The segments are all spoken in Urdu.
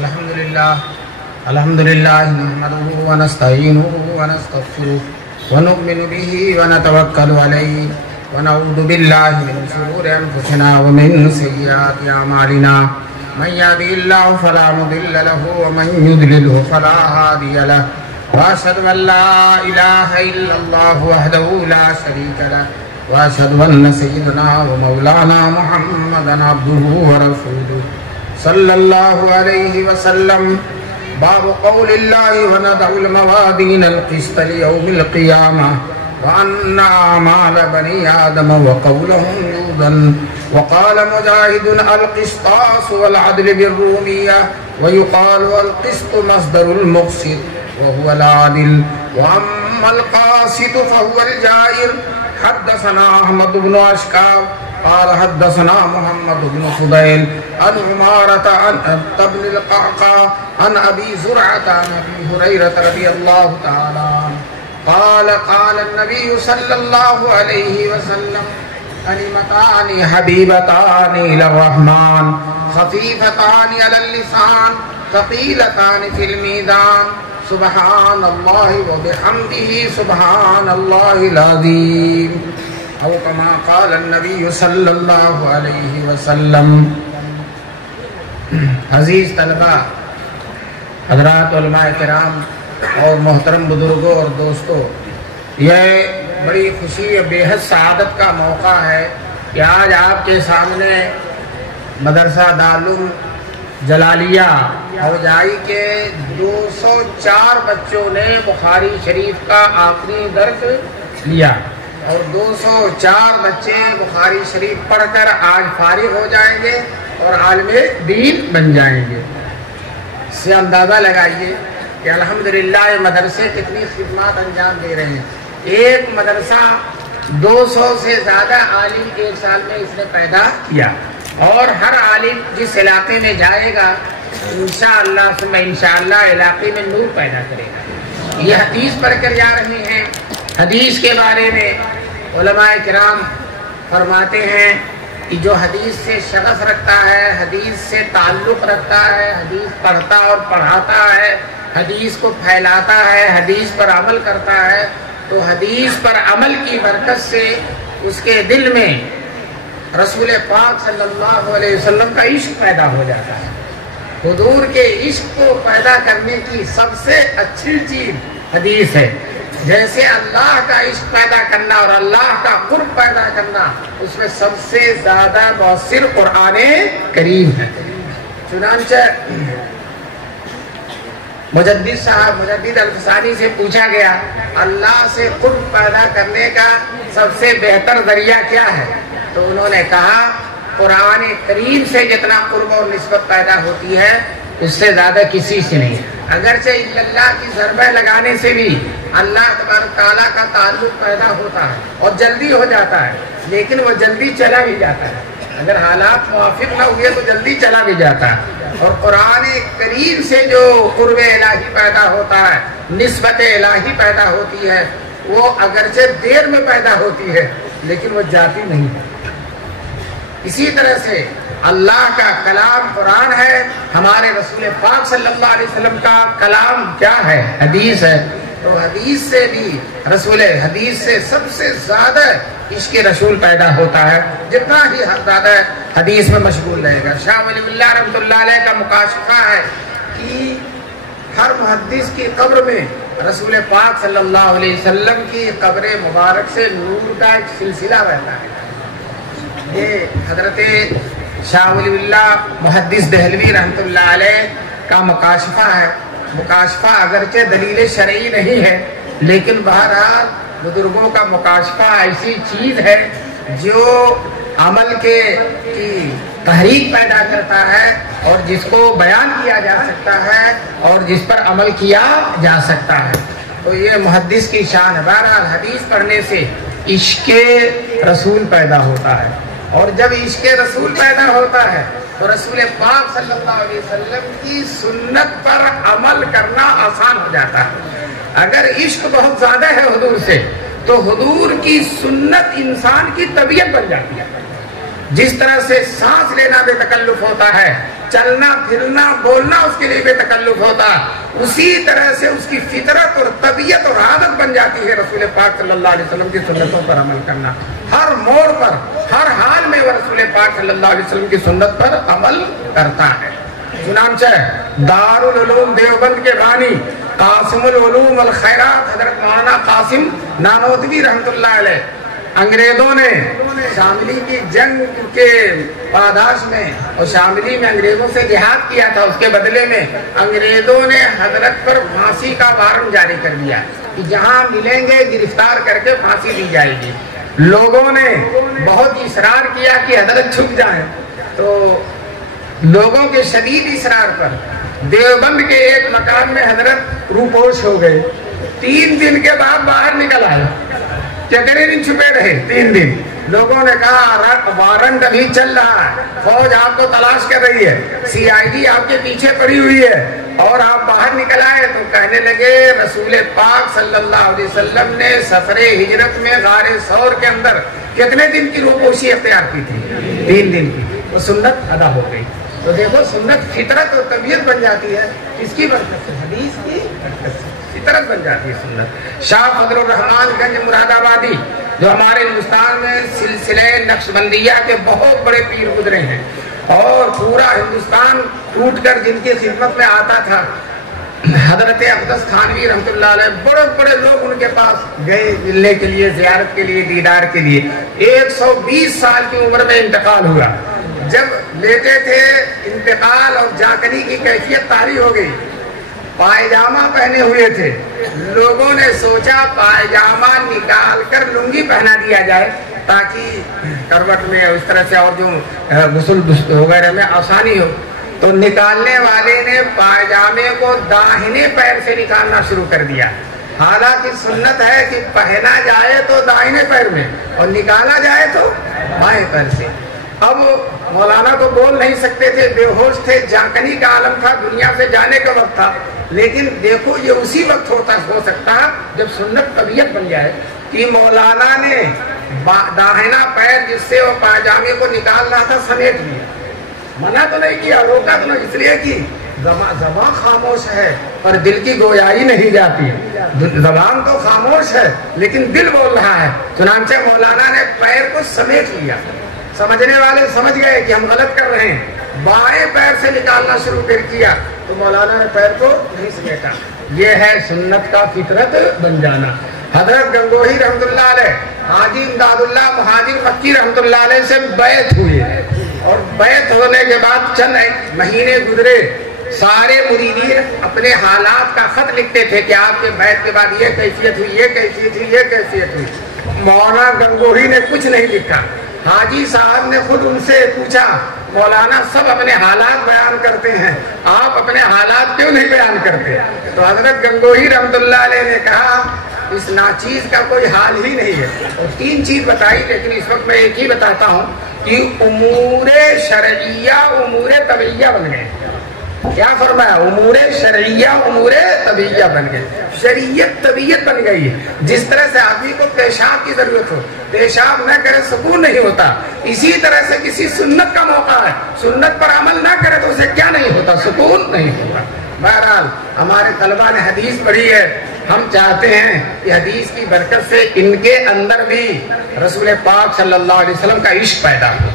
الحمد لله نحمده ونستعينه ونستغفره ونؤمن به ونتوكل عليه ونعوذ بالله من شرور أنفسنا ومن سيئات أعمالنا من يهده الله فلا مضل له ومن يضلله فلا هادي له وأشهد أن لا إله إلا الله وحده لا شريك له وأشهد أن سيدنا ومولانا محمدا عبده ورسوله صلى الله عليه وسلم. باب قول الله ونضع الموازين القسط ليوم القيامة وأن أعمال بني آدم وقولهم يوزن. وقال مجاهد القسطاس والعدل بالرومية ويقال القسط مصدر المقسط وهو العادل وأما القاسط فهو الجائر. حدثنا أحمد بن أشكاب قال حدثنا محمد بن فضيل عن عمارة عن ابن القعقاع عن أبي زرعة عن أبي هريرة رضي الله تعالى عنه قال قال النبي صلى الله عليه وسلم كلمتان حبيبتان إلى الرحمن خفيفتان على اللسان ثقيلتان في الميزان سبحان الله وبحمده سبحان الله العظيم او كما قال النبي صلی اللہ علیہ وسلم. عزیز طلباء حضرات علماء کرام اور محترم بزرگوں اور دوستوں، یہ بڑی خوشی بے حد سعادت کا موقع ہے کہ آج آپ کے سامنے مدرسہ دارالعلوم جلالیہ اوجائی کے 204 بچوں نے بخاری شریف کا آخری درس لیا اور 204 بچے بخاری شریف پڑھ کر آج فارغ ہو جائیں گے اور عالم دین بن جائیں گے. اس سے اندازہ لگائیے کہ الحمدللہ یہ مدرسے کتنی خدمات انجام دے رہے ہیں. ایک مدرسہ 200 سے زیادہ عالم ایک سال میں اس نے پیدا کیا اور ہر عالم جس علاقے میں جائے گا انشاءاللہ علاقے میں نور پیدا کرے گا. یہ حدیث پڑھ کر جا رہے ہیں. حدیث کے بارے میں علماء کرام فرماتے ہیں کہ جو حدیث سے شغف رکھتا ہے، حدیث سے تعلق رکھتا ہے، حدیث پڑھتا اور پڑھاتا ہے، حدیث کو پھیلاتا ہے، حدیث پر عمل کرتا ہے، تو حدیث پر عمل کی برکت سے اس کے دل میں رسول پاک صلی اللہ علیہ وسلم کا عشق پیدا ہو جاتا ہے. حضور کے عشق کو پیدا کرنے کی سب سے اچھی چیز حدیث ہے. جیسے اللہ کا عشق پیدا کرنا اور اللہ کا قرب پیدا کرنا، اس میں سب سے زیادہ مؤثر قرآن کریم ہے. چنانچہ مجدد الفسانی سے پوچھا گیا اللہ سے قرب پیدا کرنے کا سب سے بہتر ذریعہ کیا ہے؟ تو انہوں نے کہا قرآن کریم سے جتنا قرب اور نسبت پیدا ہوتی ہے اس سے زیادہ کسی سے نہیں. اگرچہ اللہ کی ضربہ لگانے سے بھی اللہ تبارک تعالیٰ کا تعلق پیدا ہوتا ہے اور جلدی ہو جاتا ہے، لیکن وہ جلدی چلا بھی جاتا ہے. اگر حالات موافق نہ ہوئے تو جلدی چلا بھی جاتا ہے. اور قرآن کریم سے جو قرب الہی پیدا ہوتا ہے، نسبت الہی پیدا ہوتی ہے، وہ اگرچہ دیر میں پیدا ہوتی ہے لیکن وہ جاتی نہیں ہے. اسی طرح سے اللہ کا کلام قرآن ہے، ہمارے رسول پاک صلی اللہ علیہ وسلم کا کلام کیا ہے؟ حدیث ہے. تو حدیث سے بھی حدیث سے سب سے زیادہ عشق رسول پیدا ہوتا ہے. جتنا ہی زیادہ حدیث میں مشغول رہے گا. شاہ ولی اللہ رحمۃ اللہ علیہ کا مکاشفہ ہے کہ ہر محدث کی قبر میں رسول پاک صلی اللہ علیہ وسلم کی قبر مبارک سے نور کا ایک سلسلہ رہتا ہے. یہ حضرت شاہ ولی اللہ محدث دہلوی رحمۃ اللہ علیہ کا مکاشفہ ہے. مکاشفہ اگرچہ دلیل شرعی نہیں ہے لیکن بہرحال بزرگوں کا مکاشفہ ایسی چیز ہے جو عمل کی تحریک پیدا کرتا ہے اور جس کو بیان کیا جا سکتا ہے اور جس پر عمل کیا جا سکتا ہے. تو یہ محدث کی شان ہے. بہرحال حدیث پڑھنے سے عشق رسول پیدا ہوتا ہے اور جب عشق رسول پیدا ہوتا ہے تو رسول پاک صلی اللہ علیہ وسلم کی سنت پر عمل کرنا آسان ہو جاتا ہے. اگر عشق بہت زیادہ ہے حضور سے تو حضور کی سنت انسان کی طبیعت بن جاتی ہے. جس طرح سے سانس لینا بے تکلف ہوتا ہے، چلنا پھرنا بولنا اس کے لیے بے تکلف ہوتا، اسی طرح سے اس کی فطرت اور طبیعت اور عادت بن جاتی ہے رسول پاک صلی اللہ علیہ وسلم کی سنتوں پر عمل کرنا۔ ہر موڑ پر، ہر حال میں وہ رسول پاک صلی اللہ علیہ وسلم کی سنت پر عمل کرتا ہے۔ چنانچہ دارالعلوم دیوبند کے بانی قاسم العلوم والخیرات حضرت مولانا قاسم نانوتوی رحمۃ اللہ علیہ، انگریزوں نے شاملی کی جنگ کے پاداش میں اور شاملی میں انگریزوں سے جہاد کیا تھا، اس کے بدلے میں انگریزوں نے حضرت پر پھانسی کا وارنٹ جاری کر دیا کہ جہاں ملیں گے گرفتار کر کے پھانسی دی جائے گی۔ لوگوں نے بہت اصرار کیا کہ حضرت چھپ جائیں، تو لوگوں کے شدید اصرار پر دیوبند کے ایک مکان میں حضرت روپوش ہو گئے۔ 3 دن کے بعد باہر نکل آئے، کتنے دن چھپے رہے؟ 3 دن۔ لوگوں نے کہا وارنٹ ابھی چل رہا ہے، فوج آپ کو تلاش کر رہی ہے، CID آپ کے پیچھے پڑی ہوئی ہے اور آپ باہر نکل آئے۔ تو کہنے لگے رسول پاک صلی اللہ علیہ وسلم نے سفر ہجرت میں غار ثور کے اندر کتنے دن کی روپوشی اختیار کی تھی؟ 3 دن کی۔ وہ سنت ادا ہو گئی۔ تو دیکھو سنت فطرت اور طبیعت بن جاتی ہے، کس کی برکت سے؟ حدیث کی برکت سے فطرت بن جاتی ہے سنت۔ شاہ فضل الرحمان گنج مراد آبادی جو ہمارے ہندوستان میں سلسلہ نقش بندیہ کے بہت بڑے پیر گزرے ہیں اور پورا ہندوستان ٹوٹ کر جن کی خدمت میں آتا تھا، حضرت اقدس تھانوی رحمۃ اللہ علیہ، بڑے بڑے لوگ ان کے پاس گئے ملنے کے لیے، زیارت کے لیے، دیدار کے لیے۔ 120 سال کی عمر میں انتقال ہوا۔ جب لیتے تھے انتقال اور جاکنی کی کیفیت طاری ہو گئی، پائجامہ پہنے ہوئے تھے، لوگوں نے سوچا پائجامہ نکال کر لنگی پہنا دیا جائے تاکہ کروٹ میں اس طرح سے اور جو غسل وغیرہ میں آسانی ہو۔ تو نکالنے والے نے پائجامے کو داہنے پیر سے نکالنا شروع کر دیا، حالانکہ سنت ہے کہ پہنا جائے تو دائیں پیر میں اور نکالا جائے تو بائیں پیر سے۔ اب مولانا تو بول نہیں سکتے تھے، بے ہوش تھے، جاکنی کا عالم تھا، دنیا سے جانے کا وقت تھا، لیکن دیکھو یہ اسی وقت ہو سکتا جب سنت طبیعت بن جائے کہ مولانا نے داہنا پیر جس سے وہ پاجامے کو نکال رہا تھا سمیٹ لیا۔ منع تو نہیں کیا، روکا تو نہیں، اس لیے کہ زبان خاموش ہے اور دل کی گویائی نہیں جاتی۔ زبان تو خاموش ہے لیکن دل بول رہا ہے، چنانچہ مولانا نے پیر کو سمیٹ لیا۔ سمجھنے والے سمجھ گئے کہ ہم غلط کر رہے ہیں، بائیں پیر سے نکالنا شروع کر کیا تو مولانا نے پیر کو نہیں سمیٹا۔ یہ ہے سنت کا فطرت بن جانا۔ حضرت گنگوہی رحمۃ اللہ علیہ، حاجی امداد اللہ مہاجر مکی رحمۃ اللہ علیہ سے بیعت ہوئے اور بیعت ہونے کے بعد چند مہینے گزرے، سارے مریدین اپنے حالات کا خط لکھتے تھے کہ آپ کے بیعت کے بعد یہ کیفیت ہوئی، یہ کیفیت ہوئی، یہ کیفیت ہوئی۔ مولانا گنگوہی نے کچھ نہیں لکھا۔ حاجی صاحب نے خود ان سے پوچھا، مولانا سب اپنے حالات بیان کرتے ہیں، آپ اپنے حالات کیوں نہیں بیان کرتے؟ تو حضرت گنگوہی رحمۃ اللہ علیہ نے کہا اس ناچیز کا کوئی حال ہی نہیں ہے، اور 3 چیز بتائی، لیکن اس وقت میں ایک ہی بتاتا ہوں کہ امور شرعیہ امور طبیعیہ بن گئے۔ کیا فرمایا؟ امور شرعیہ امور طبیعیہ بن گئے، شریعت طبیعت بن گئی ہے۔ جس طرح سے آدمی کو پیشاب کی ضرورت ہو، پیشاب نہ کرے سکون نہیں ہوتا، اسی طرح سے کسی سنت کا موقع ہے، سنت پر عمل نہ کرے تو اسے کیا نہیں ہوتا؟ سکون نہیں ہوتا۔ بہرحال ہمارے طلبہ نے حدیث پڑھی ہے، ہم چاہتے ہیں کہ حدیث کی برکت سے ان کے اندر بھی رسول پاک صلی اللہ علیہ وسلم کا عشق پیدا ہو۔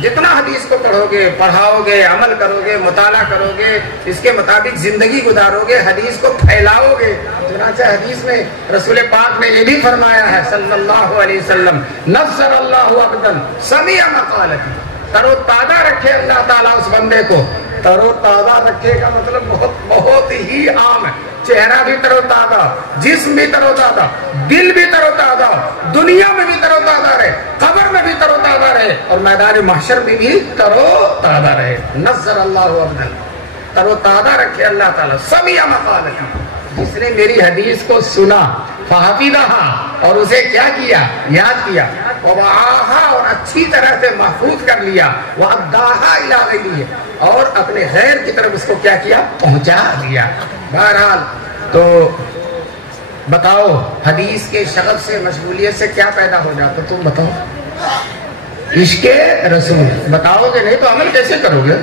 جتنا حدیث کو پڑھو گے، پڑھاؤ گے، عمل کرو گے، مطالعہ کرو گے، اس کے مطابق زندگی گزارو گے، حدیث کو پھیلاؤ گے۔ چنانچہ حدیث میں رسول پاک نے یہ بھی فرمایا ہے صلی اللہ علیہ وسلم، نصر اللہ عبدا سمع مقالتی، تر و تازہ رکھے اللہ تعالیٰ اس بندے کو۔ تر و تازہ رکھے کا مطلب بہت ہی عام ہے، چہرہ بھی تر و تازہ، جسم بھی تر و تازہ، دل بھی تر و تازہ، دنیا میں بھی تر و تازہ رہے، قبر میں بھی تر و تازہ رہے اور میدان محشر میں بھی تر و تازہ رہے۔ نصر اللہ عبدا، تر و تازہ رکھے اللہ تعالیٰ، سمع مقالتی، جس نے میری حدیث کو سنا، فحفظھا، اور اسے کیا کیا؟ یاد کیا، ووعاھا، اور اچھی طرح سے محفوظ کر لیا، واداھا الی غیرہ، اور اپنے غیر کی طرف اس کو کیا کیا؟ پہنچا دیا۔ بہرحال تو بتاؤ حدیث کے شغف سے، مشغولیت سے کیا پیدا ہو جاتا؟ تم بتاؤ۔ عشق رسول. بتاؤ گے نہیں تو عمل کیسے کرو گے؟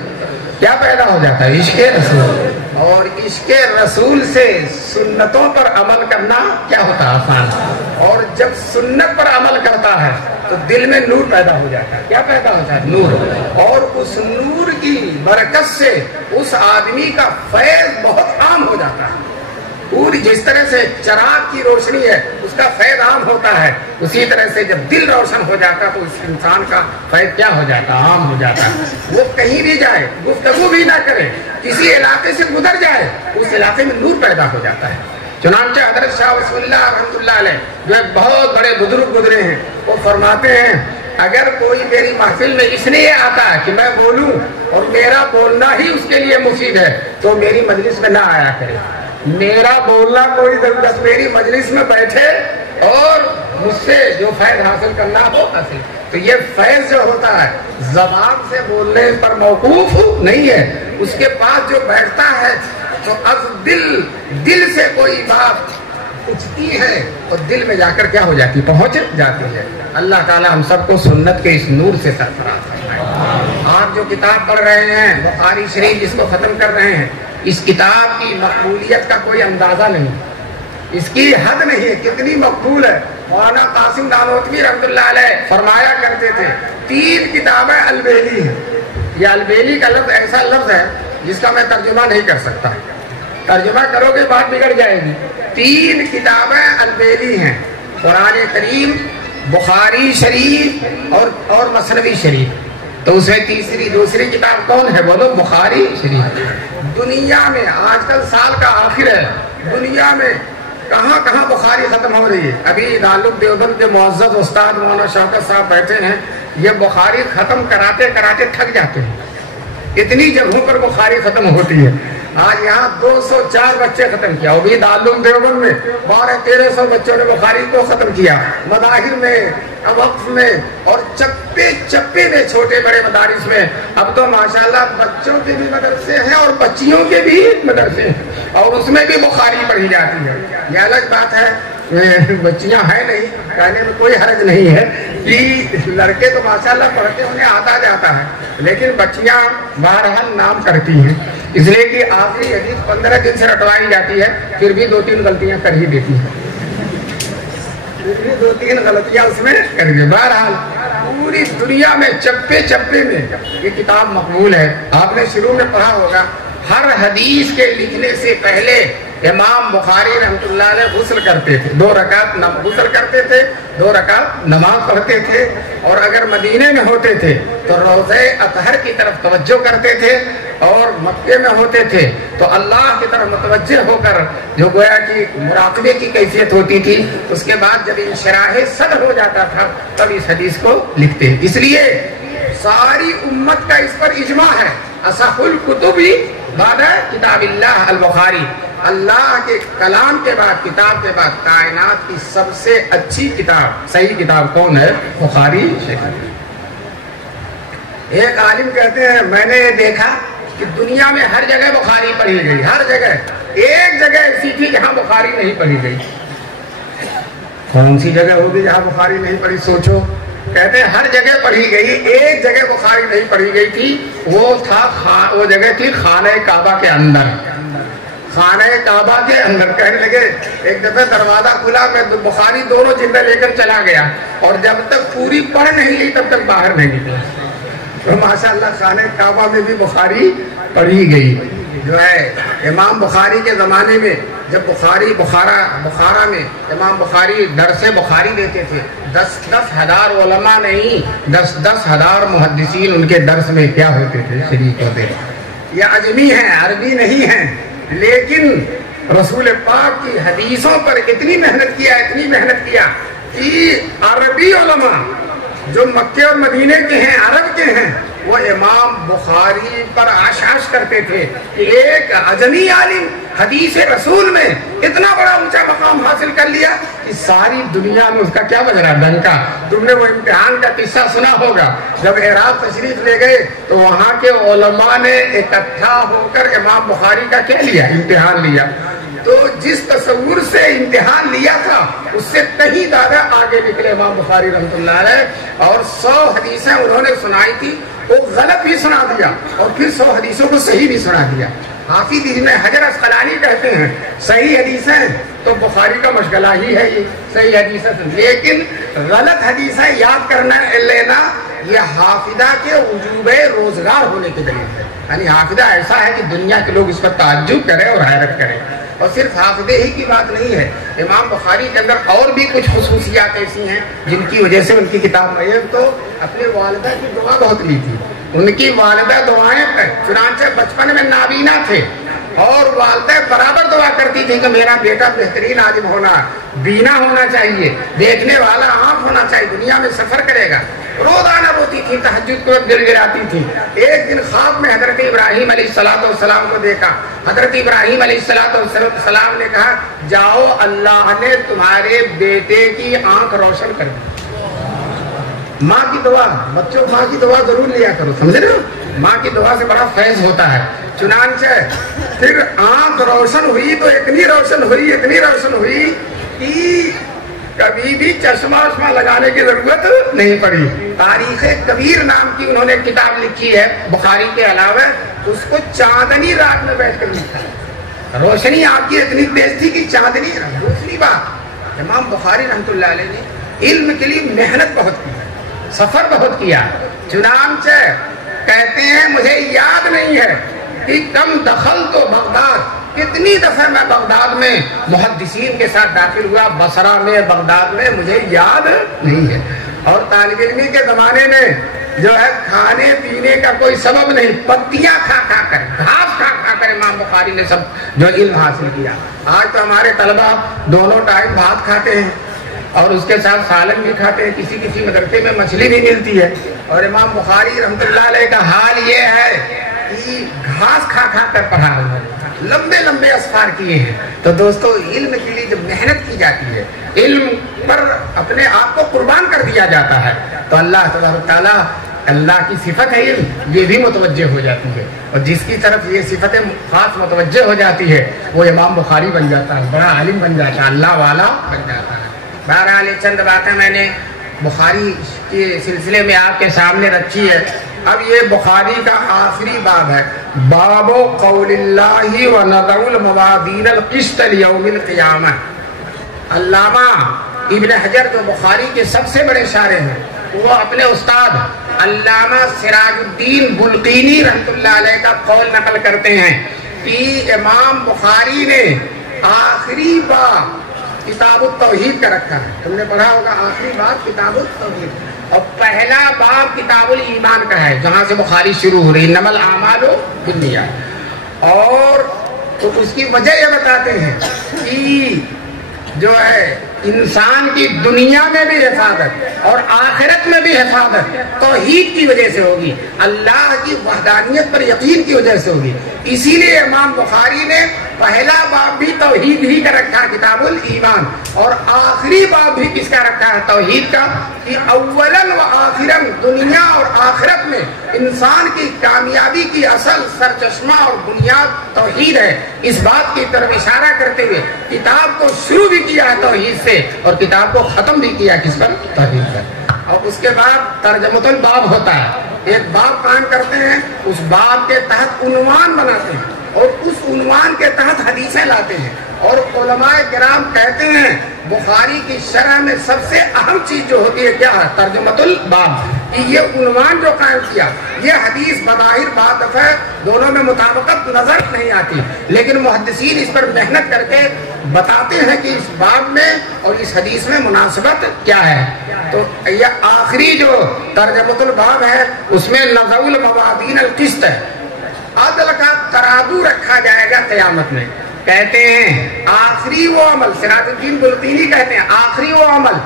کیا پیدا ہو جاتا ہے؟ عشق رسول. اور عشق رسول سے سنتوں پر عمل کرنا کیا ہوتا ہے؟ آسان. اور جب سنت پر عمل کرتا ہے تو دل میں نور پیدا ہو جاتا ہے. کیا پیدا ہوتا ہے؟ نور. اور اس نور کی برکت سے اس آدمی کا فیض بہت عام ہو جاتا ہے. پوری جس طرح سے چراغ کی روشنی ہے اس کا فیض عام ہوتا ہے، اسی طرح سے جب دل روشن ہو جاتا تو اس انسان کا فیض کیا ہو جاتا؟ عام ہو جاتا ہے. وہ کہیں بھی جائے، گفتگو بھی نہ کرے، کسی علاقے سے گزر جائے، اس علاقے میں نور پیدا ہو جاتا ہے. چنانچہ حضرت شاہ ولی اللہ رحمۃ اللہ علیہ جو ایک بہت بڑے بزرگ گزرے ہیں، وہ فرماتے ہیں اگر کوئی میری محفل میں اس لیے آتا ہے کہ میں بولوں اور میرا بولنا ہی اس کے لیے مفید ہے تو میری مجلس میں نہ آیا کرے. میرا بولنا کوئی ضرورت، میری مجلس میں بیٹھے اور مجھ سے جو فیض حاصل کرنا ہو حاصل. تو یہ فیض جو ہوتا ہے زبان سے بولنے پر موقوف نہیں ہے، اس کے پاس جو بیٹھتا ہے تو از دل سے کوئی بات اٹھتی ہے اور دل میں جا کر کیا ہو جاتی؟ پہنچ جاتی ہے. اللہ تعالی ہم سب کو سنت کے اس نور سے سرفراز فرمائے. آپ جو کتاب پڑھ رہے ہیں بخاری شریف جس کو ختم کر رہے ہیں، اس کتاب کی مقبولیت کا کوئی اندازہ نہیں، اس کی حد نہیں ہے کتنی مقبول ہے. مولانا قاسم نانوتوی رحمۃ اللہ علیہ فرمایا کرتے تھے 3 کتابیں البیلی ہیں. یہ البیلی کا لفظ ایسا لفظ ہے جس کا میں ترجمہ نہیں کر سکتا، ترجمہ کرو گے بات بگڑ جائے گی. 3 کتابیں البیلی ہیں، قرآن کریم، بخاری شریف اور مثنوی شریف. تو اس میں دوسری کتاب کون ہے؟ بولو. بخاری شریف. دنیا میں آج کل سال کا آخر ہے، دنیا میں کہاں بخاری ختم ہو رہی ہے. ابھی دارالعلوم دیوبند کے معزز استاد مولانا شوکت صاحب بیٹھے ہیں، یہ بخاری ختم کراتے تھک جاتے ہیں. اتنی جگہوں پر بخاری ختم ہوتی ہے. آج یہاں 204 بچے ختم کیا، وہ بھی دارالعلوم دیوبند میں 1200-1300 بچوں نے بخاری کو ختم کیا. مظاہر میں، وقف میں اور چپے میں، چھوٹے بڑے مدارس میں اب تو ماشاءاللہ بچوں کے بھی مدرسے ہیں اور بچیوں کے بھی مدرسے ہیں، اور اس میں بھی بخاری پڑھی جاتی ہے. یہ الگ بات ہے، بچیاں ہیں نہیں، کہنے میں کوئی حرج نہیں ہے کہ لڑکے تو ماشاءاللہ پڑھتے انہیں آتا جاتا ہے، لیکن بچیاں بہرحال نام کرتی ہیں، اس لیے کہ آخری حدیث 15 دن سے رٹوائی جاتی ہے، پھر بھی 2-3 غلطیاں کر ہی دیتی ہیں، 2-3 غلطیاں اس میں کر دی. بہرحال پوری دنیا میں چپے میں یہ کتاب مقبول ہے. آپ نے شروع میں پڑھا ہوگا ہر حدیث کے لکھنے سے پہلے امام بخاری رحمۃ اللہ علیہ غسل کرتے تھے، 2 رکعت غسل کرتے تھے، 2 رکعت نماز پڑھتے تھے. اور اگر مدینے میں ہوتے تھے تو روضہ اطہر کی طرف توجہ کرتے تھے، اور مکے میں ہوتے تھے تو اللہ کی طرف متوجہ ہو کر جو گویا کہ مراقبے کی کیفیت ہوتی تھی، اس کے بعد جب انشراح صدر ہو جاتا تھا تب اس حدیث کو لکھتے. اس لیے ساری امت کا اس پر اجماع ہے، اصح الکتب بعد کتاب اللہ البخاری. اللہ کے کلام کے بعد، کتاب کے بعد کائنات کی سب سے اچھی کتاب، صحیح کتاب کون ہے؟ بخاری شریف. ایک عالم کہتے ہیں میں نے دیکھا کہ دنیا میں ہر جگہ بخاری پڑھی گئی، ہر جگہ. ایک جگہ ایسی تھی جہاں بخاری نہیں پڑھی گئی. کون سی جگہ ہوگی جہاں بخاری نہیں پڑھی؟ سوچو. کہتے ہیں ہر جگہ پڑھی گئی، ایک جگہ بخاری نہیں پڑھی گئی تھی، وہ جگہ تھی خانہ کعبہ کے اندر. خانہ کعبہ کے اندر. کہنے لگے ایک دفعہ دروازہ کھلا، میں بخاری دونوں جلدیں لے کر چلا گیا، اور جب تک پوری پڑھ نہیں لی تب تک باہر نہیں نکلا. تو ماشاءاللہ خانہ کعبہ میں بھی بخاری پڑھی گئی. جو ہے امام بخاری کے زمانے میں جب بخارا میں امام بخاری درس بخاری دیتے تھے، 10,000 علماء نہیں 10,000 محدثین ان کے درس میں کیا ہوتے تھے؟ شریک ہوتے. یہ عجمی ہیں، عربی نہیں ہیں، لیکن رسول پاک کی حدیثوں پر اتنی محنت کیا کہ عربی علماء جو مکے اور مدینے کے ہیں، عرب کے ہیں، وہ امام بخاری پر آشاش کرتے تھے کہ ایک عجمی عالم حدیث رسول میں اتنا بڑا اونچا مقام حاصل کر لیا کہ ساری دنیا میں اس کا کیا بج رہا ڈنکا. تم نے وہ امتحان کا قصہ سنا ہوگا، جب عراق تشریف لے گئے تو وہاں کے علماء نے اکٹھا ہو کر امام بخاری کا کیا لیا؟ امتحان لیا. تو جس تصور سے امتحان لیا تھا اس سے کہیں زیادہ آگے نکلے امام بخاری رحمۃ اللہ علیہ، اور 100 حدیثیں انہوں نے سنائی تھی، وہ غلط بھی سنا دیا اور پھر 100 حدیثوں کو صحیح بھی سنا دیا۔ حافظ ابن حجر عسقلانی کہتے ہیں صحیح حدیثیں تو بخاری کا مشغلہ ہی ہے، یہ صحیح حدیثیں، لیکن غلط حدیثیں یاد کرنا لینا یہ حافظہ کے وجوب روزگار ہونے کے دلیل ہے۔ یعنی حافظہ ایسا ہے کہ دنیا کے لوگ اس پر تعجب کریں اور حیرت کریں۔ اور صرف حافظے ہی کی بات نہیں ہے، امام بخاری کے اندر اور بھی کچھ خصوصیات ایسی ہیں جن کی وجہ سے ان کی کتاب میں تو اپنے والدہ کی دعا بہت لی تھی، ان کی والدہ دعائیں، چنانچہ بچپن میں نابینا تھے اور والدہ برابر دعا کرتی تھی کہ میرا بیٹا بہترین عالم ہونا، بینا ہونا چاہیے، دیکھنے والا آنکھ ہونا چاہیے، دنیا میں سفر کرے گا۔ روزانہ روتی تھی، تہجد کو گر گراتی تھی۔ ایک دن خواب میں حضرت ابراہیم علیہ السلام کو دیکھا۔ حضرت ابراہیم علیہ السلام نے کہا جاؤ اللہ نے تمہارے بیٹے کی آنکھ روشن کر دی۔ ماں کی دعا، بچوں ماں کی دعا ضرور لیا کرو، سمجھ رہے ہو؟ ماں کی دعا سے بڑا فیض ہوتا ہے۔ چنانچہ پھر آنکھ روشن ہوئی تو اتنی روشن ہوئی کہ کبھی بھی چشمہ وشمہ لگانے کی ضرورت نہیں پڑی۔ تاریخ کبیر نام کی انہوں نے کتاب لکھی ہے بخاری کے علاوہ، اس کو چاندنی رات میں بیٹھ کر لکھا ہے، روشنی آپ کی اتنی تیز تھی کہ چاندنی رات۔ دوسری بات، امام بخاری رحمۃ اللہ علیہ نے علم کے لیے محنت بہت کی، سفر بہت کیا، چنانچہ کہتے ہیں مجھے یاد نہیں ہے کہ کم دخل تو بغداد، کتنی دفعہ میں بغداد میں محدثین کے ساتھ داخل ہوا، بصرہ میں، بغداد میں، مجھے یاد نہیں ہے۔ اور طالب علمی کے زمانے میں جو ہے کھانے پینے کا کوئی سبب نہیں، پتیاں کھا کر، گھاس کھا کر امام بخاری نے سب جو علم حاصل کیا۔ آج تو ہمارے طلبہ دونوں ٹائم بھات کھاتے ہیں اور اس کے ساتھ سالن بھی کھاتے ہیں، کسی مدرسے میں مچھلی بھی ملتی ہے، اور امام بخاری رحمۃ اللہ علیہ کا حال یہ ہے کہ گھاس کھا کر پڑھا رہے ہیں، لمبے اسفار کیے ہیں۔ تو دوستو، علم کے لیے جب محنت کی جاتی ہے، علم پر اپنے آپ کو قربان کر دیا جاتا ہے، تو اللہ تبارک تعالیٰ، اللہ کی صفت ہے علم، یہ بھی متوجہ ہو جاتی ہے، اور جس کی طرف یہ صفت خاص متوجہ ہو جاتی ہے وہ امام بخاری بن جاتا ہے، بڑا عالم بن جاتا ہے، اللہ والا بن جاتا ہے۔ بہرحال یہ چند باتیں میں نے بخاری کے سلسلے میں آپ کے سامنے رکھی ہے۔ اب یہ بخاری کا آخری باب ہے، باب قول اللہ ونضع الموازین القسط لیوم القیامہ۔ علامہ ابن حجر جو بخاری کے سب سے بڑے شارح ہیں، وہ اپنے استاد علامہ سراج الدین بلقینی رحمۃ اللہ علیہ کا قول نقل کرتے ہیں کہ امام بخاری نے آخری باب کتاب التوحید کا رکھا ہے، تم نے پڑھا ہوگا آخری باب کتاب التوحید، اور پہلا باب کتاب الایمان کا ہے جہاں سے بخاری شروع ہو رہی، انما الاعمال بالنیات۔ اور تو اس کی وجہ یہ بتاتے ہیں کہ جو ہے انسان کی دنیا میں بھی حفاظت اور آخرت میں بھی حفاظت توحید کی وجہ سے ہوگی، اللہ کی وحدانیت پر یقین کی وجہ سے ہوگی۔ اسی لیے امام بخاری نے پہلا باب بھی توحید ہی کا رکھا ہے، کتاب الایمان، اور آخری باب بھی کس کا رکھا ہے؟ توحید کا، کہ اولاً و آخراً دنیا اور آخرت میں انسان کی کامیابی کی اصل سرچشمہ اور بنیاد توحید ہے۔ اس بات کی طرف اشارہ کرتے ہوئے کتاب کو شروع بھی کیا ہے توحید سے، اور کتاب کو ختم بھی کیا کس پر؟ توحید پر۔ اور اس کے بعد ترجمۃ الباب ہوتا ہے، ایک باب قائم کرتے ہیں، اس باب کے تحت عنوان بناتے ہیں اور اس عنوان کے تحت حدیثیں لاتے ہیں، اور علماء کرام کہتے ہیں بخاری کی شرح میں سب سے اہم چیز جو ہوتی ہے کیا ہے؟ ترجمۃ الباب، کہ یہ عنوان جو قائم کیا، یہ حدیث بظاہر بات ہے دونوں میں مطابقت نظر نہیں آتی، لیکن محدثین اس پر محنت کر کے بتاتے ہیں کہ اس باب میں اور اس حدیث میں مناسبت کیا ہے۔ تو یہ آخری جو ترجمۃ الباب ہے اس میں نضع الموازین القسط ہے، عدل کا ترازو رکھا جائے گا قیامت میں۔ کہتے ہیں آخری وہ عمل، سراج الدین بلقینی کہتے ہیں آخری وہ عمل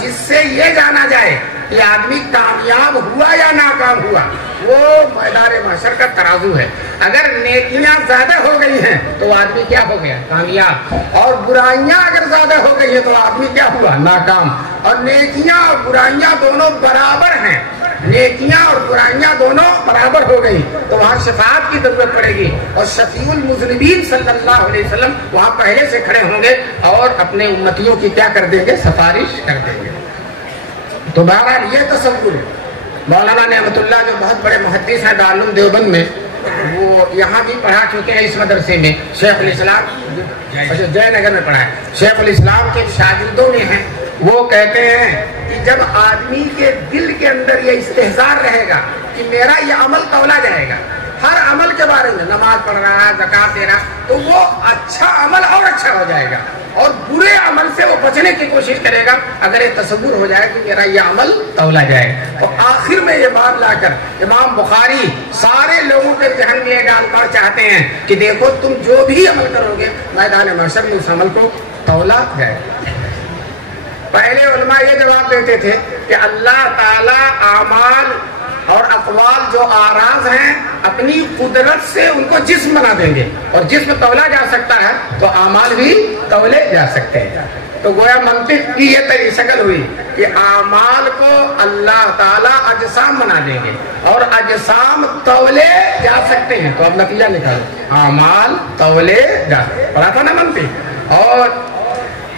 جس سے یہ جانا جائے کہ آدمی کامیاب ہوا یا ناکام ہوا، وہ میدان محشر کا ترازو ہے۔ اگر نیکیاں زیادہ ہو گئی ہیں تو آدمی کیا ہو گیا؟ کامیاب، اور برائیاں اگر زیادہ ہو گئی ہیں تو آدمی کیا ہوا؟ ناکام۔ اور نیکیاں اور برائیاں دونوں برابر ہیں، نیکیاں اور برائیاں دونوں برابر ہو گئی تو وہاں شفاعت کی ضرورت پڑے گی، اور شفیع المذنبین صلی اللہ علیہ وسلم وہاں پہلے سے کھڑے ہوں گے اور اپنے امتیوں کی کیا کر دیں گے؟ سفارش کر دیں گے۔ تو بہرحال یہ تصور مولانا نعمت اللہ جو بہت بڑے محدث ہیں دارالعلوم دیوبند میں، وہ یہاں بھی پڑھا چکے ہیں اس مدرسے میں، شیخ الاسلام جے نگر میں پڑھا ہے، شیخ الاسلام کے شاگردوں میں ہیں، وہ کہتے ہیں کہ جب آدمی کے دل کے اندر یہ استحضار رہے گا کہ میرا یہ عمل تولا جائے گا، ہر عمل کے بارے میں نماز پڑھ رہا ہے، زکات دے رہا، تو وہ اچھا عمل اور اچھا ہو جائے گا، اور برے عمل سے وہ بچنے کی کوشش کرے گا اگر یہ تصور ہو جائے کہ میرا یہ عمل تولا جائے۔ تو آخر میں یہ بات لا کر امام بخاری سارے لوگوں کے ذہن میں یہ ڈال کر چاہتے ہیں کہ دیکھو تم جو بھی عمل کرو گے میدان محشر میں اس عمل کو تولا جائے۔ پہلے علماء یہ جواب دیتے تھے کہ اللہ تعالی اعمال اور اقوال جو آراز ہیں اپنی قدرت سے ان کو جسم بنا دیں گے، اور جسم تولا جا سکتا ہے تو اعمال بھی تولے جا سکتے ہیں۔ تو گویا منطق کی یہ طریقہ شکل ہوئی کہ اعمال کو اللہ تعالیٰ اجسام بنا دیں گے اور اجسام تولے جا سکتے ہیں۔ تو اب نتیجہ نکالو، اعمال تولے جا، پڑھا تھا نا منطق۔ اور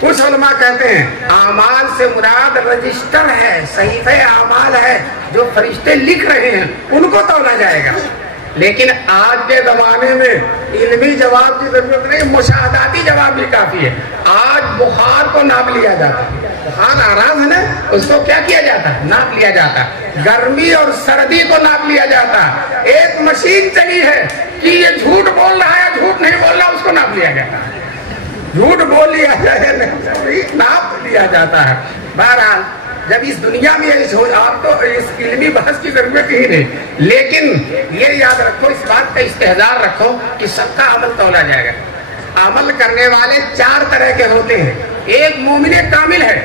کچھ علماء کہتے ہیں اعمال سے مراد رجسٹر ہے، صحیفہ اعمال ہے جو فرشتے لکھ رہے ہیں، ان کو تولا جائے گا۔ لیکن آج کے زمانے میں علمی جواب کی ضرورت نہیں، مشاہداتی جواب بھی کافی ہے۔ آج بخار کو ناپ لیا جاتا ہے، بخار آراز ہے نا، اس کو کیا کیا جاتا ہے؟ ناپ لیا جاتا ہے۔ گرمی اور سردی کو ناپ لیا جاتا ہے۔ ایک مشین چلی ہے کہ یہ جھوٹ بول رہا ہے جھوٹ نہیں بول رہا، اس کو ناپ لیا جاتا ہے، جھوٹ بول لیا جائے ناپ لیا جاتا ہے۔ بہرحال جب اس دنیا میں آپ تو اس علمی بحث کی ضرورت ہی نہیں، لیکن یہ یاد رکھو، اس بات کا استحضار رکھو کہ سب کا عمل تولا جائے گا۔ عمل کرنے والے چار طرح کے ہوتے ہیں۔ ایک مومن کامل ہے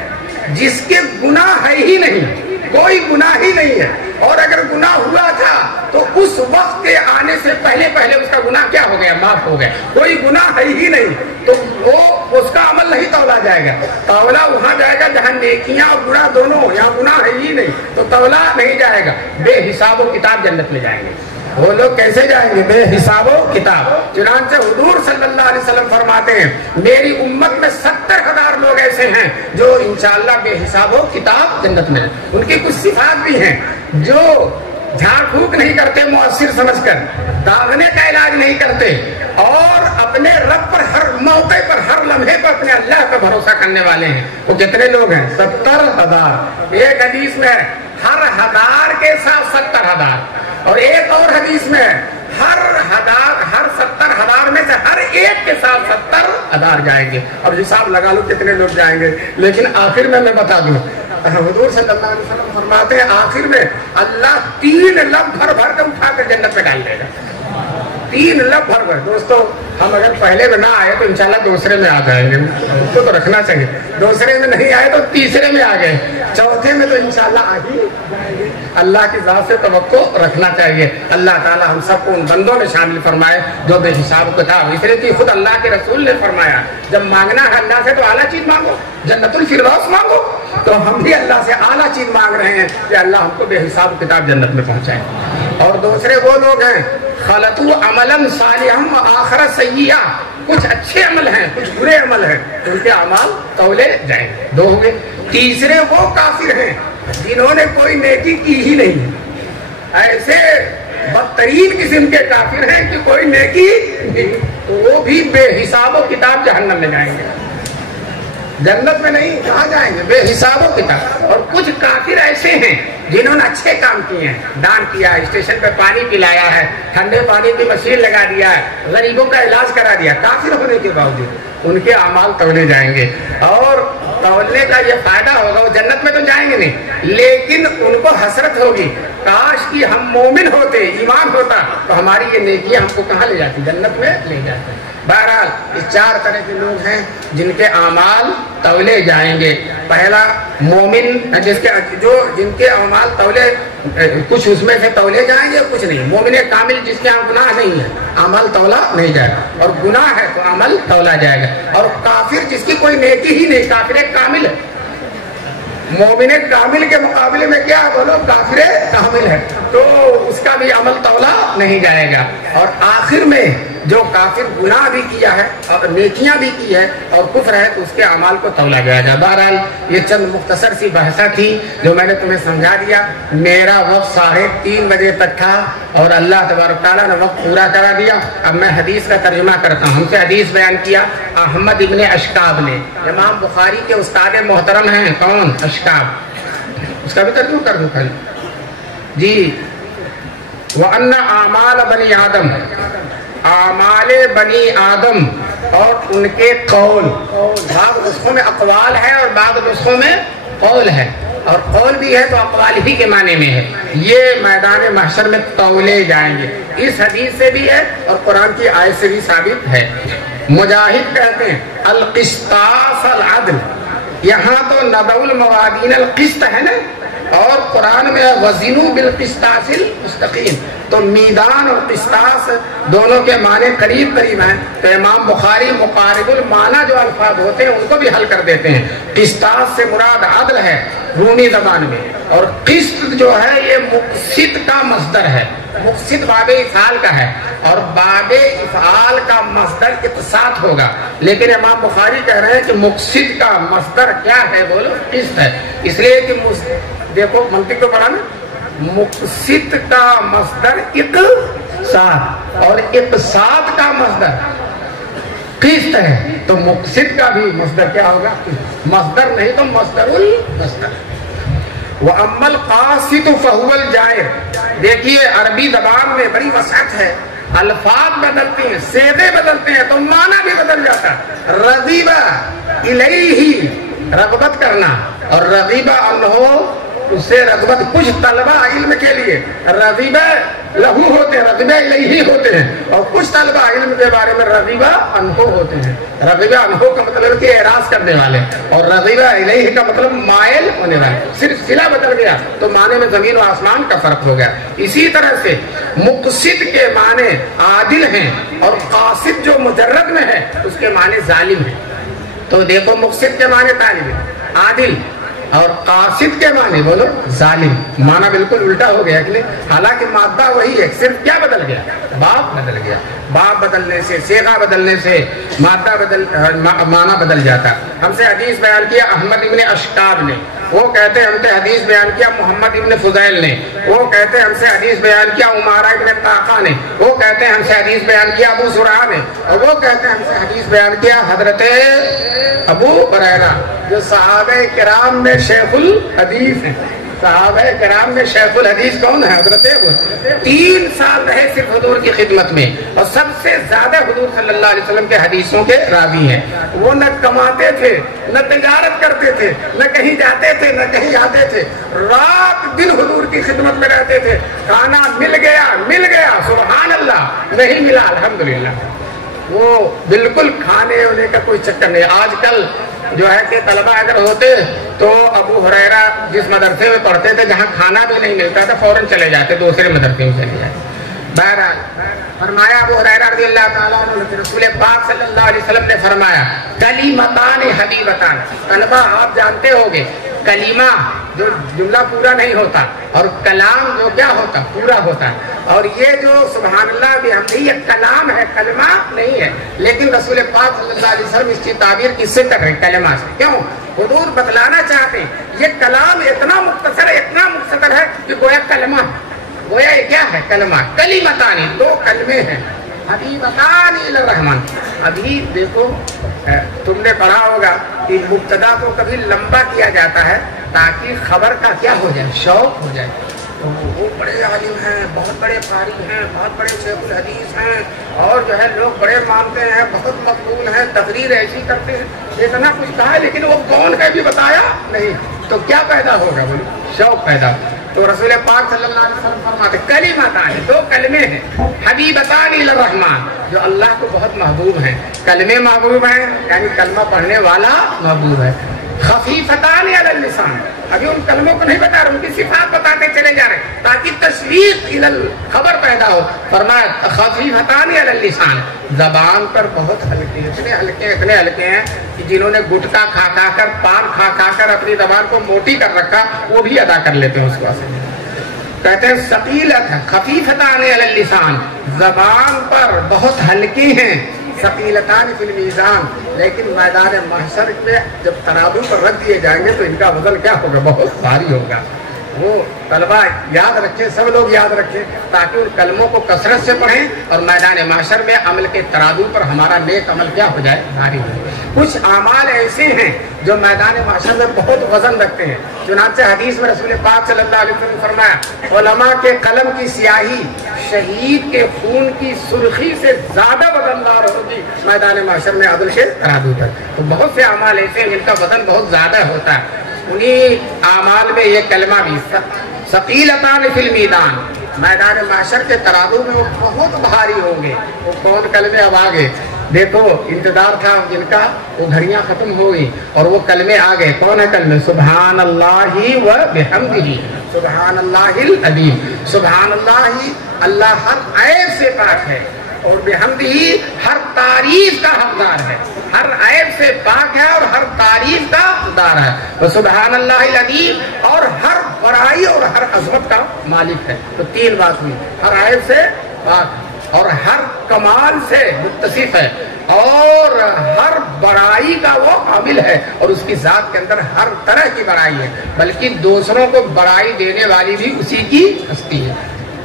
جس کے گناہ ہے ہی نہیں، کوئی گناہ ہی نہیں ہے، اور اگر گناہ ہوا تھا تو اس وقت کے آنے سے پہلے اس کا گناہ کیا ہو گیا؟ معاف ہو گیا، کوئی گناہ ہے ہی نہیں، تو وہ اس کا عمل نہیں تولا جائے گا۔ تولا وہاں جائے گا جہاں نیکیاں اور گناہ دونوں، یہاں گناہ ہے ہی نہیں تو تولا نہیں جائے گا۔ بے حساب و کتاب جنت میں جائیں گے۔ وہ لوگ کیسے جائیں گے؟ بے حساب و کتاب۔ چنانچہ حضور صلی اللہ علیہ وسلم فرماتے ہیں میری امت میں 70,000 لوگ ایسے ہیں جو انشاءاللہ بے حساب و کتاب جنت میں ہیں۔ ان کی کچھ صفات بھی ہیں، جو جھاڑ پھونک نہیں کرتے مؤثر سمجھ کر، داغنے کا علاج نہیں کرتے، اور اپنے رب پر ہر موقع پر ہر لمحے پر اپنے اللہ پر بھروسہ کرنے والے ہیں۔ وہ کتنے لوگ ہیں؟ 70,000۔ ایک حدیث میں ہر 1000 کے ساتھ 70,000، اور ایک اور حدیث میں ہر 70,000 میں سے ہر ایک کے ساتھ 70,000 جائیں گے۔ اب حساب لگا لو کتنے لوگ جائیں گے، لیکن آخر میں بتا دوں حضور صلی اللہ علیہ وسلم فرماتے ہیں آخر میں اللہ 3 لب بھر بھر کے اٹھا کر جنت میں ڈال دے گا۔ 3 لب بھر بھر۔ دوستو ہم اگر پہلے میں نہ آئے تو انشاءاللہ دوسرے میں آ جائیں گے، اس کو تو رکھنا چاہیے۔ دوسرے میں نہیں آئے تو تیسرے میں آ گئے، چوتھے میں تو انشاءاللہ آ ہی جائیں گے۔ اللہ کی ذات سے توقع رکھنا چاہیے۔ اللہ تعالی ہم سب کو ان بندوں میں شامل فرمائے جو بے حساب کتاب، اس لیے کہ خود اللہ کے رسول نے فرمایا جب مانگنا ہے اللہ سے تو اعلیٰ چیز مانگو، جنت الفردوس مانگو۔ تو ہم بھی اللہ سے اعلیٰ چیز مانگ رہے ہیں کہ اللہ ہم کو بے حساب کتاب جنت میں پہنچائے۔ اور دوسرے وہ لوگ ہیں خلطوا عملا صالحا وآخر سیئا، کچھ اچھے عمل ہیں کچھ برے عمل ہیں، ان کے اعمال تولے جائیں گے۔ 2 ہوئے۔ تیسرے وہ کافر ہیں جنہوں نے کوئی نیکی کی ہی نہیں، ایسے بدترین قسم کے کافر ہیں کہ کوئی نیکی نہیں، تو وہ بھی بے حساب و کتاب جہنم میں جائیں گے، جنت میں نہیں، کہاں جائیں گے؟ بے حساب و کتاب۔ اور کچھ کافر ایسے ہیں جنہوں نے اچھے کام کیے ہیں، دان کیا ہے، اسٹیشن پہ پانی پلایا ہے، ٹھنڈے پانی کی مشین لگا دیا ہے، غریبوں کا علاج کرا دیا، کافر ہونے کے باوجود ان کے اعمال تولے جائیں گے۔ اور تولنے کا یہ فائدہ ہوگا، وہ جنت میں تو جائیں گے نہیں، لیکن ان کو حسرت ہوگی کاش کہ ہم مومن ہوتے، ایمان ہوتا تو ہماری یہ نیکیاں ہم کو کہاں لے جاتی؟ جنت میں لے جاتی۔ بہرحال یہ 4 طرح کے لوگ ہیں جن کے اعمال تولے جائیں گے۔ پہلا مومن جن کے اعمال تولے، کچھ اس میں سے تولے جائیں گے کچھ نہیں۔ مومن کامل جس کے گناہ نہیں ہے، عمل تولا نہیں جائے گا، اور گناہ ہے تو عمل تولا جائے گا۔ اور کافر جس کی کوئی نیکی ہی نہیں، کافر ایک کامل ہے، مومن کامل کے مقابلے میں کیا بولو کافر کامل ہے، تو اس کا بھی عمل تولا نہیں جائے گا۔ اور آخر میں جو کافر گناہ بھی کیا ہے اور نیکیاں بھی کی ہے اور کفر ہے تو اس کے اعمال کو تولا جائے گا۔ بہرحال یہ چند مختصر سی بحثہ تھی جو میں نے تمہیں سمجھا دیا۔ میرا وقت 3:30 بجے تک تھا اور اللہ تبارک تعالیٰ نے وقت پورا کرا دیا۔ اب میں حدیث کا ترجمہ کرتا ہوں۔ ہم سے حدیث بیان کیا احمد ابن اشکاب نے، امام بخاری کے استاد محترم ہیں۔ کون؟ اشکاب۔ اس کا بھی ترجمہ کر دوں خالی جی۔ وَأَنَّ أَعْمَالَ بَنِي آدم، اعمال بنی آدم اور ان کے قول، بعض نسخوں میں اقوال ہے اور بعض نسخوں میں قول ہے، اور قول بھی ہے تو اقوال ہی کے معنی میں ہے، یہ میدان محشر میں تولے جائیں گے۔ اس حدیث سے بھی ہے اور قرآن کی آیت سے بھی ثابت ہے۔ مجاہد کہتے ہیں القسطاس العدل، یہاں تو نضع الموازین القسط ہے نا، اور قرآن میں وزنوا بالقسطاس المستقیم، تو میدان اور قسطاس دونوں کے معنی قریب قریب ہیں، تو امام بخاری مقارب المعنی جو الفاظ ہوتے ہیں ان کو بھی حل کر دیتے ہیں۔ قسطاس سے مراد عدل ہے رومی زبان میں، اور قسط جو ہے یہ مقسط کا مصدر ہے، مقسط باب افعال کا ہے، اور باب افعال کا مصدر اقساط ہوگا، لیکن امام بخاری کہہ رہے ہیں کہ مقسط کا مصدر کیا ہے؟ بولو قسط ہے، اس لیے کہ دیکھو منطق کو پڑھا نا، مقسط کا مصدر اقساط اور اقساط کا مصدر قسط ہے، تو مقسط کا بھی مصدر کیا ہوگا؟ مصدر نہیں تو مصدر المصدر۔ وَأَمَّا الْقَاسِطُ فَهُوَ الْجَائِرُ، دیکھیے عربی زبان میں بڑی وسعت ہے، الفاظ بدلتے ہیں، صیغے بدلتے ہیں تو معنی بھی بدل جاتا ہے۔ رغیبہ الیہ، رغبت کرنا، اور رغیبہ عنہ، اس سے رغبت کچھ طلبہ علم کے لیے رغیبہ لہو ہوتے ہیں، رغیبہ الیہ ہوتے ہیں، اور کچھ طلبہ علم کے بارے میں رغیبہ عنہ ہوتے ہیں۔ رغیبہ عنہ کا مطلب کہ اعراض کرنے والے، اور رغیبہ الیہ کا مطلب مائل ہونے والے، صرف صلہ بدل گیا تو معنی میں زمین و آسمان کا فرق ہو گیا۔ اسی طرح سے مقسط کے معنی عادل ہیں، اور قاسط جو مجرد میں ہے اس کے معنی ظالم ہیں۔ تو دیکھو مقسط کے معنی طالب عادل، اور قاسط کے معنی بولو ظالم، معنی بالکل الٹا ہو گیا، حالانکہ مادہ وہی ہے، صرف کیا بدل گیا؟ باپ بدل گیا۔ باپ بدلنے سے، صیغہ بدلنے سے مادہ معنی بدل جاتا۔ ہم سے حدیث بیان کیا احمد ابن اشکاب نے، وہ کہتے ہیں ہم سے حدیث بیان کیا محمد ابن فضیل نے، وہ کہتے ہیں ہم سے حدیث بیان کیا عمارہ ابن طاقہ نے، وہ کہتے ہیں ہم سے حدیث بیان کیا ابو زرعہ نے، اور وہ کہتے ہیں ہم سے حدیث بیان کیا حضرت ابو ہریرہ، جو صحابہ کرام میں شیخ الحدیث ہیں۔ صحابہ کرام میں شیخ الحدیث کون ہے؟ حضرت ابو۔ 3 سال رہے صرف حضور کی خدمت میں، اور سب سے زیادہ حضور صلی اللہ علیہ وسلم کے حدیثوں کے راوی ہیں۔ وہ نہ کماتے تھے، نہ تجارت کرتے تھے، نہ کہیں جاتے تھے، نہ کہیں آتے تھے، رات دن حضور کی خدمت میں رہتے تھے۔ کھانا مل گیا سبحان اللہ، نہیں ملا الحمدللہ، وہ بالکل کھانے ہونے کا کوئی چکر نہیں۔ آج کل جو ہے کہ طلبہ اگر ہوتے تو ابو ہریرہ جس مدرسے میں پڑھتے تھے جہاں کھانا بھی نہیں ملتا تھا فوراً چلے جاتے، دوسرے مدرسے میں چلے جاتے۔ بہرحال فرمایا ابو ہریرہ رضی اللہ تعالیٰ عنہ، رسول پاک صلی اللہ علیہ وسلم نے فرمایا کلیمتان حبیبتان، طلبہ آپ جانتے ہوگے کلیمہ جو جملہ پورا نہیں ہوتا، اور کلام جو کیا ہوتا پورا ہوتا ہے، اور یہ جو سبحان اللہ بحمدہ یہ کلام ہے، کلمہ نہیں ہے، لیکن رسول پاک صلی اللہ علیہ وسلم اس کی تعبیر کس سے کر رہے ہیں؟ کلمہ سے۔ کیوں؟ حضور بتلانا چاہتے ہیں یہ کلام اتنا مختصر ہے کہ گویا کلمہ ہے، گویا یہ کیا ہے؟ کلمہ۔ کلیمتانی، 2 کلمے ہیں، حبیبتان الی الرحمن۔ ابھی دیکھو تم نے پڑھا ہوگا کہ مبتدا کو کبھی لمبا کیا جاتا ہے تاکہ خبر کا کیا ہو جائے؟ شوق ہو جائے۔ تو وہ بڑے عالم ہیں، بہت بڑے قاری ہیں، بہت بڑے شیخ الحدیث ہیں، اور جو ہے لوگ بڑے مانتے ہیں، بہت مقبول ہیں، تقریر ایسی کرتے ہیں، اتنا کچھ کہا ہے لیکن وہ کون ہے بھی بتایا نہیں، تو کیا پیدا ہوگا؟ بولے شوق پیدا ہوگا۔ تو رسول پاک صلی اللہ علیہ وسلم فرماتے کلیمتان، 2 کلمے ہیں، حبیبتان الی الرحمن، جو اللہ کو بہت محبوب ہیں۔ کلمے محبوب ہیں یعنی کلمہ پڑھنے والا محبوب ہے۔ خفیفتان علی اللسان، ابھی ان کلموں کو نہیں بتا رہے، ان کی صفات بتاتے چلے جا رہے ہیں تاکہ تشویق خبر پیدا ہو۔ فرمایا خفیفتان علی اللسان، زبان پر بہت ہلکے، اتنے ہلکے ہیں کہ جنہوں نے گٹکا کھا کھا کر، پان کھا کھا کر اپنی زبان کو موٹی کر رکھا، وہ بھی ادا کر لیتے ہیں اس کو۔ کہتے ہیں ثقیلت خفیفتان علی اللسان، زبان پر بہت ہلکی ہیں، ثقیلتان فی المیزان، لیکن میدان محشر میں جب ترازو پر رکھ دیے جائیں گے تو ان کا وزن کیا ہوگا؟ بہت بھاری ہوگا۔ وہ طلبہ یاد رکھیں، سب لوگ یاد رکھیں تاکہ ان کلموں کو کثرت سے پڑھیں اور میدان محشر میں عمل کے ترازو پر ہمارا نیک عمل کیا ہو جائے؟ بھاری ہو جائے۔ کچھ اعمال ایسے ہیں جو میدان محشر میں بہت وزن رکھتے ہیں، چنانچہ حدیث میں رسول پاک صلی اللہ علیہ وسلم نے فرمایا علماء کے قلم کی سیاہی شہید کے خون کی سرخی سے زیادہ وزندار ہوگی میدان محشر میں عدل کے ترازو پر۔ تو بہت سے اعمال ایسے ہیں جن کا وزن بہت زیادہ ہوتا ہے، انہی اعمال میں یہ کلمہ بھی ثقیلتان فی المیدان، میدان محشر کے ترازو میں وہ بہت بھاری ہوں گے۔ وہ کون کلمے؟ اب آگے دیکھو، انتظار تھا جن کا، وہ گھڑیاں ختم ہو گئی اور وہ کلمے آ گئے۔ کون ہے کلمے؟ سبحان اللہ و بحمدہ، سبحان اللہ العظیم، سبحان اللہ، اللہ ہر عیب سے پاک ہے، اور بحمدہ ہر تعریف کا حقدار ہے، ہر عیب سے پاک ہے اور ہر تعریف کا حقدار ہے، اور سبحان اللہ العظیم، اور ہر بڑائی اور ہر عظمت کا مالک ہے۔ تو تین بات ہوئی، ہر عیب سے پاک اور ہر کمال سے متصف ہے اور ہر بڑائی کا وہ قابل ہے، اور اس کی ذات کے اندر ہر طرح کی بڑائی ہے، بلکہ دوسروں کو بڑائی دینے والی بھی اسی کی ہستی ہے۔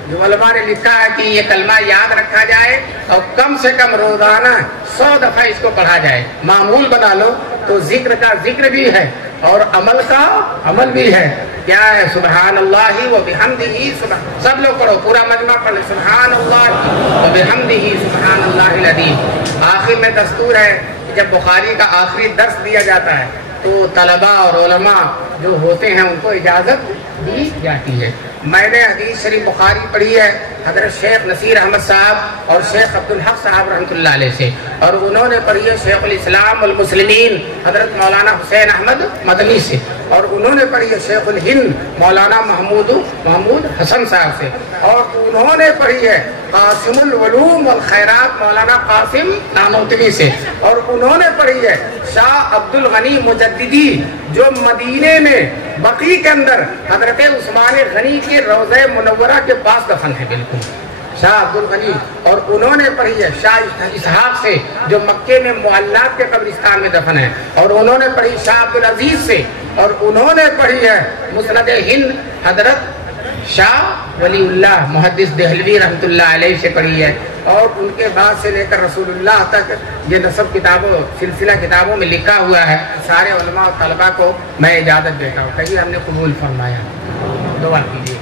جو علماء نے لکھا ہے کہ یہ کلمہ یاد رکھا جائے اور کم سے کم روزانہ 100 دفعہ اس کو پڑھا جائے، معمول بنا لو تو ذکر کا ذکر بھی ہے اور عمل کا عمل بھی ہے۔ کیا ہے؟ سبحان اللہ و بحمدہ، سب لوگ پڑھو، پورا مجمع پڑھ لے، سبحان اللہ و بحمدہ سبحان اللہ العظیم۔ آخر میں دستور ہے کہ جب بخاری کا آخری درس دیا جاتا ہے تو طلباء اور علماء جو ہوتے ہیں ان کو اجازت دی جاتی ہے۔ میں نے حدیث شریف بخاری پڑھی ہے حضرت شیخ نصیر احمد صاحب اور شیخ عبدالحق صاحب رحمۃ اللہ علیہ سے، اور انہوں نے پڑھی ہے شیخ الاسلام والمسلمین حضرت مولانا حسین احمد مدنی سے، اور انہوں نے پڑھی ہے شیخ الہند مولانا محمود حسن صاحب سے، اور انہوں نے پڑھی ہے قاسم العلوم والخیرات مولانا قاسم نانوتوی سے، اور انہوں نے پڑھی ہے شاہ عبد الغنی مجددی جو مدینے میں بقیع کے اندر حضرت عثمان غنی کے روضہ منورہ کے پاس دفن ہے، بالکل شاہ عبد الغنی، اور انہوں نے پڑھی ہے شاہ اسحاق سے جو مکے میں معلات کے قبرستان میں دفن ہے، اور انہوں نے پڑھی شاہ عبد العزیز سے، اور انہوں نے پڑھی ہے مسند ہند حضرت شاہ ولی اللہ محدث دہلوی رحمۃ اللہ علیہ سے پڑھی ہے، اور ان کے بعد سے لے کر رسول اللہ تک یہ نسب کتابوں سلسلہ کتابوں میں لکھا ہوا ہے۔ سارے علماء اور طلباء کو میں اجازت دیتا ہوں، کہیں ہم نے قبول فرمایا، دعا کیجیے۔